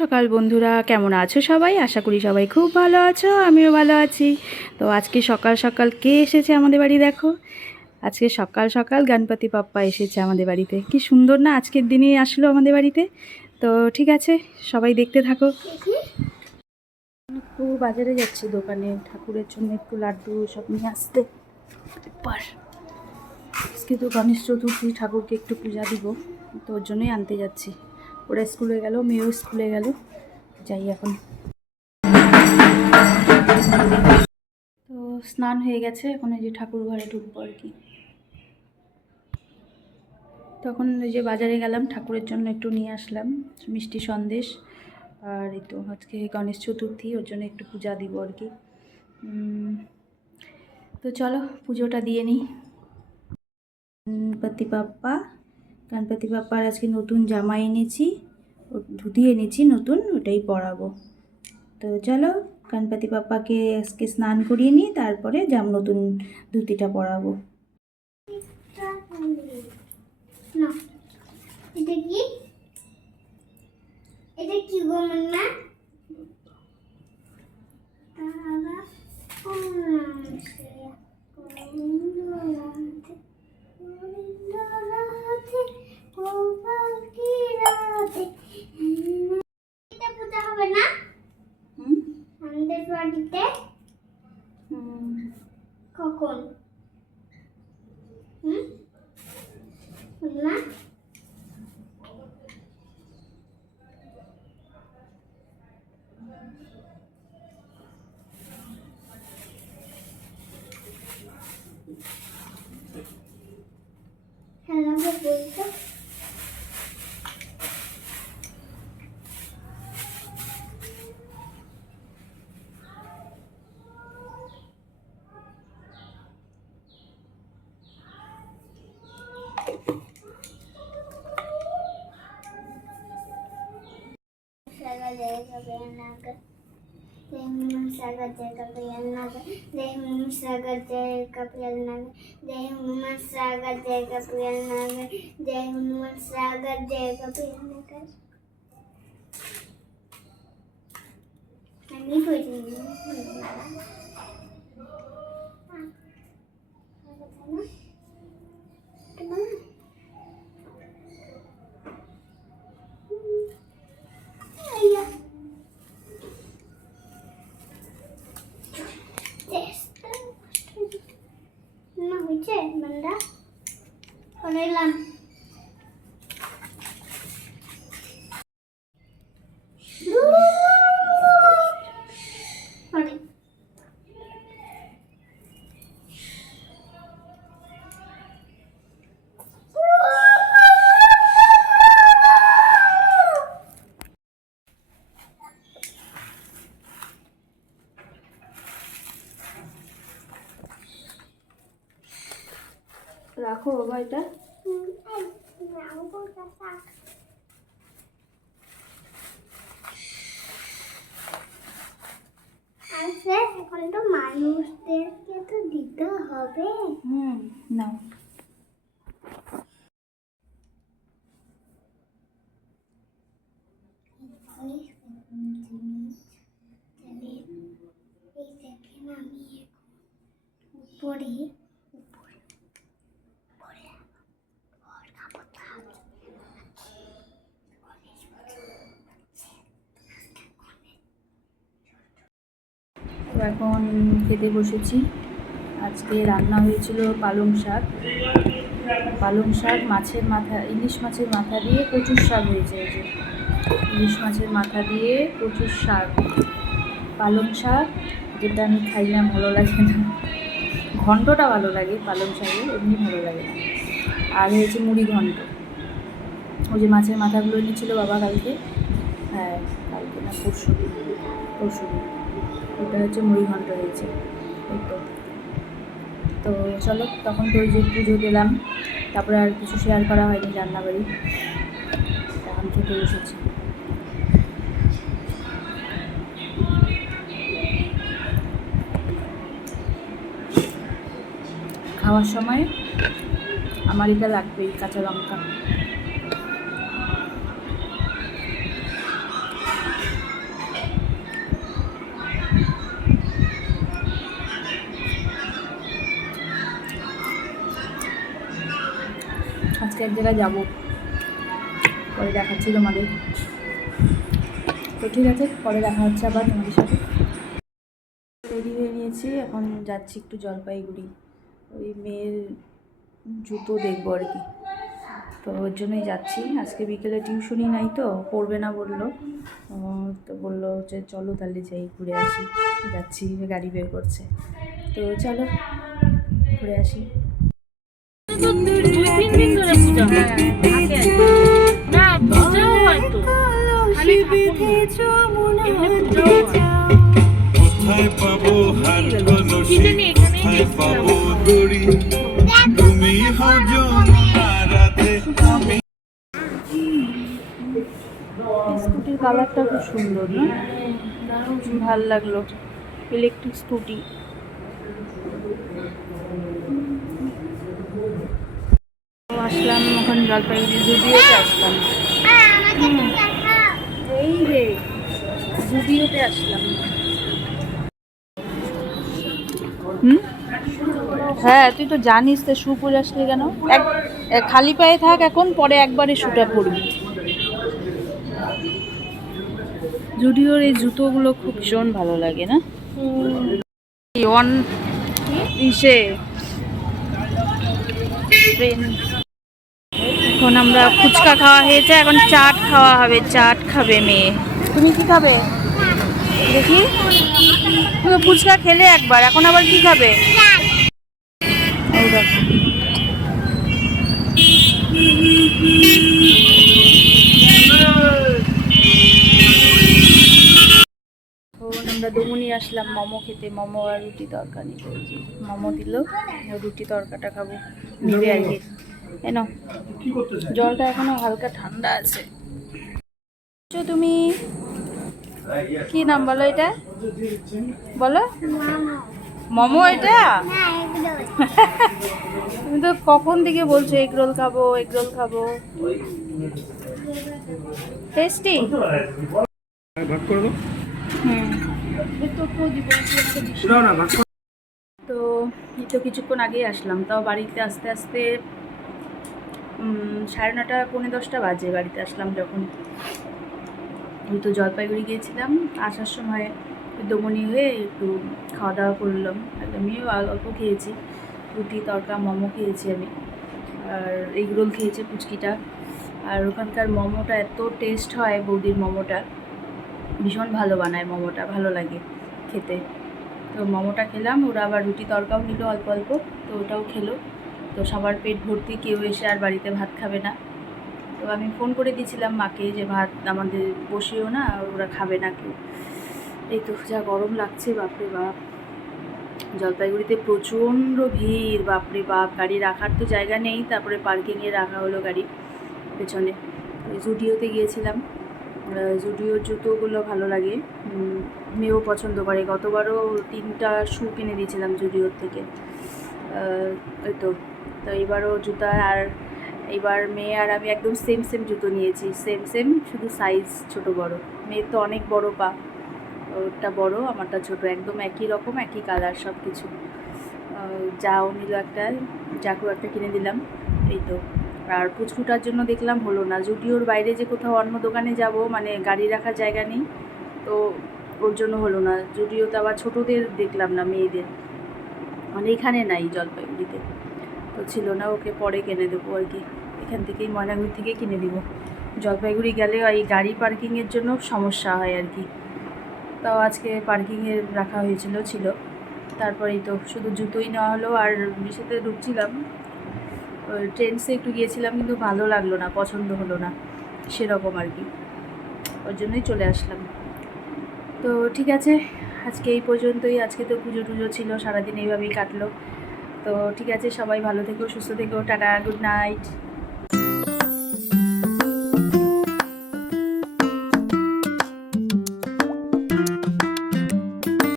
সকাল বন্ধুরা, কেমন আছো সবাই? আশা করি সবাই খুব ভালো আছো, আমিও ভালো আছি। তো আজকে সকাল সকাল কে এসেছে আমাদের বাড়ি দেখো? আজকে সকাল সকাল গণপতি পাপ্পা এসেছে আমাদের বাড়িতে। কি সুন্দর না আজকের দিনেই আসলো আমাদের বাড়িতে। তো ঠিক আছে, সবাই দেখতে থাকো। একটু বাজারে যাচ্ছি দোকানে, ঠাকুরের জন্য একটু লাড্ডু সব নিয়ে আসতে। আজকে তো গণেশ চতুর্থী, ঠাকুরকে একটু পূজা দিব, তো ওর জন্যই আনতে যাচ্ছি। ওরা স্কুলে গেল, মেয়েও স্কুলে গেল। যাই এখন। তো স্নান হয়ে গেছে, এখন এই যে ঠাকুর ঘরে ঢুকবো আর কি। তখন ওই যে বাজারে গেলাম, ঠাকুরের জন্য একটু নিয়ে আসলাম, মিষ্টি সন্দেশ। আর এই তো আজকে গণেশ চতুর্থী, ওর জন্য একটু পূজা দিব আর কি। তো চলো, পুজোটা দিয়ে নিই। গণপতি বাপ্পা গণপতি বাপ্পার আজকে নতুন জামা এনেছি ধুতি এনেছি, নতুন, ওটাই পরাবো। তো চলো, গণপতি বাপ্পাকে আজকে স্নান করিয়ে নিই তারপরে জাম নতুন ধুতিটা পরাবো। এটা কি? এটা কি গো তারা ಅನ್ನಗ ದೇಹಂ ಸಾಗತೆ ಕಪಿ ಅನ್ನಗ ದೇಹಂ ಸಾಗತೆ ಕಪಿ ಅನ್ನಗ ದೇಹಂ ಸಾಗತೆ ಕಪಿ ಅನ್ನಗ ದೇಹಂ ಸಾಗತೆ ಕಪಿ ಅನ್ನಗ ನನ್ನಿ ಕೊಡಿ Come on. রাখো বাবা এটা। আচ্ছা এখন তো মানুষদেরকে তো দিতে হবে। হুম উপরে উপরে উপরে ওর কাপড়টা তো এখন খেতে বসেছি। আজকে রান্না হয়েছিল পালং শাক। পালং শাক মাছের মাথা, ইলিশ মাছের মাথা দিয়ে কচুর শাক হয়েছে যে। ইলিশ মাছের মাথা দিয়ে কচুর শাক। পালং শাক, যেটা আমি খাই না ভালো লাগে না। ঘন্টটা ভালো লাগে পালং শাকের এমনি ভালো লাগে না। আর হয়েছে মুড়ি ঘন্ট ওই যে মাছের মাথাগুলো এনেছিল বাবা কালকে। হ্যাঁ কালকে না পরশু পরশু ওটা হচ্ছে মুড়ি ঘন্ট হয়েছে তো। চলো, তখন তো ওই যে পুজো দিলাম। তারপরে আর কিছু শেয়ার করা হয়নি রান্নাবাড়ি। এখন খেতে এসেছি খাওয়ার সময় আমার এটা লাগবেই, কাঁচা লঙ্কা। আজকে এক জায়গায় যাব। পরে দেখাচ্ছি তোমাদের। তো ঠিক আছে, পরে দেখা হচ্ছে আবার তোমাদের সাথে। রেডি হয়ে নিয়েছি, এখন যাচ্ছি একটু জলপাইগুড়ি। ওই মেয়ের জুতো দেখব আর কি। তো ওর জন্যই যাচ্ছি। আজকে বিকেলে টিউশনই নাই তো, পড়বে না বলল। তো বলল যে, চলো তাহলে যাই, ঘুরে আসি। যাচ্ছি, গাড়ি বের করছে। তো চলো, ঘুরে আসি। তিন দিন ধরে পূজা হয়। না পূজাও হয় তো। খালি ঠাকুর না। এমনি পূজাও হয়। কোথায় পাবো হার কলসি কি জানি এখানেই কোথায় পাবো দড়ি? তুমি হও যমুনা আমি স্কুটির কালারটা খুব সুন্দর না? ভালো লাগল। Electric scooty. ওখানে জলপাইগুড়ি জুডিওতে আসলাম। এই রে জুডিওতে আসলাম। হুম? হ্যাঁ তুই তো জানিস তো শু পরে আসলি কেন? এক খালি পায়ে থাক এখন পরে একবারে শুটা পরবি জুডিওর এই জুতোগুলো খুব ভীষণ ভালো লাগে না? ইসে ট্রেন এখন আমরা ফুচকা খাওয়া হয়েছে এখন চাট খাওয়া হবে চাট খাবে মেয়ে। তুমি কি খাবে? দেখি। তুমি ফুচকা খেলে একবার এখন আবার কি খাবে? আমরা দমুনি আসলাম মোমো খেতে মোমো আর রুটি তরকা নিতে মোমো দিল রুটি তরকাটা খাব নিবে আর কি। এন, জলটা এখনও হালকা ঠান্ডা আছে। তুমি কি নাম বলো এটা? বলো। মোমো এটা? তুমি তো কখন থেকে বলছো এগ রোল খাব, এগ রোল খাব? টেস্টি তো এই তো কিছুক্ষণ আগেই আসলাম, তাও বাড়িতে আস্তে আসতে সাড়ে নটা, পৌনে দশটা বাজে বাড়িতে আসলাম যখন। তো জলপাইগুড়ি গিয়েছিলাম, আসার সময় দমনি হয়ে একটু খাওয়া দাওয়া করলাম আমিও অল্প খেয়েছি, রুটি, তরকা, মোমো খেয়েছি আমি। আর এগ রোল খেয়েছি, পুচকিটা। আর ওখানকার মোমোটা এত টেস্ট হয় বৌদির মোমোটা। ভীষণ ভালো বানায় মোমোটা, ভালো লাগে খেতে। তো মোমোটা খেলাম, ওরা আবার রুটি, তরকাও নিল অল্প অল্প, তো ওটাও খেলো। তো সবার পেট ভর্তি, কেউ এসে আর বাড়িতে ভাত খাবে না। তো আমি ফোন করে দিয়েছিলাম মাকে যে ভাত আমাদের বসিও না, ওরা খাবে না কেউ। এই তো যা গরম লাগছে, বাপরে বাপ। জলপাইগুড়িতে প্রচণ্ড ভিড়, বাপরে বাপ। গাড়ি রাখার তো জায়গা নেই, তারপরে পার্কিংয়ে রাখা হলো গাড়ি পেছনে। জুডিওতে গিয়েছিলাম। জুডিওর জুতোগুলো ভালো লাগে। মেয়েও পছন্দ করে। গতবারও তিনটা শু কিনে দিয়েছিলাম জুডিওর থেকে। ওই তো। তো এবারও জুতা আর এবার মেয়ে আর আমি একদম সেম সেম জুতো নিয়েছি। সেম সেম শুধু সাইজ ছোট বড়। মেয়ের তো অনেক বড় পা। ওটা বড়, আমারটা ছোট। একদম একই রকম, একই কালার সব কিছু যাও নিল একটা যাকেও একটা কিনে দিলাম। এই তো। আর পুচকুটার জন্য দেখলাম হলো না। জুডিওর বাইরে যে কোথাও অন্য দোকানে যাব মানে গাড়ি রাখার জায়গা নেই, তো ওর জন্য হলো না। জুডিওতে আবার ছোটোদের দেখলাম না, মেয়েদের। মানে এখানে নাই জলপাইগুড়িতে। তো ছিল না, ওকে পরে কিনে দেবো আর কি। এখান থেকেই ময়নাগুড়ি থেকে কিনে দিব। জলপাইগুড়ি গেলে এই গাড়ি পার্কিংয়ের জন্য সমস্যা হয় আর কি। তাও আজকে পার্কিংয়ে রাখা হয়েছিল, ছিল। তারপরেই তো শুধু জুতোই নেওয়া হলো আর সাথে ঢুকছিলাম। ট্রেন্সে একটু গিয়েছিলাম কিন্তু ভালো লাগল না, পছন্দ হলো না, সেরকম আর কি। ওর জন্যই চলে আসলাম। তো ঠিক আছে আজকে এই পর্যন্তই। আজকে তো পুজো টুজো ছিল, সারাদিন এইভাবেই কাটলো। তো ঠিক আছে, সবাই ভালো থেকো, সুস্থ থেকো, টাটা গুড নাইট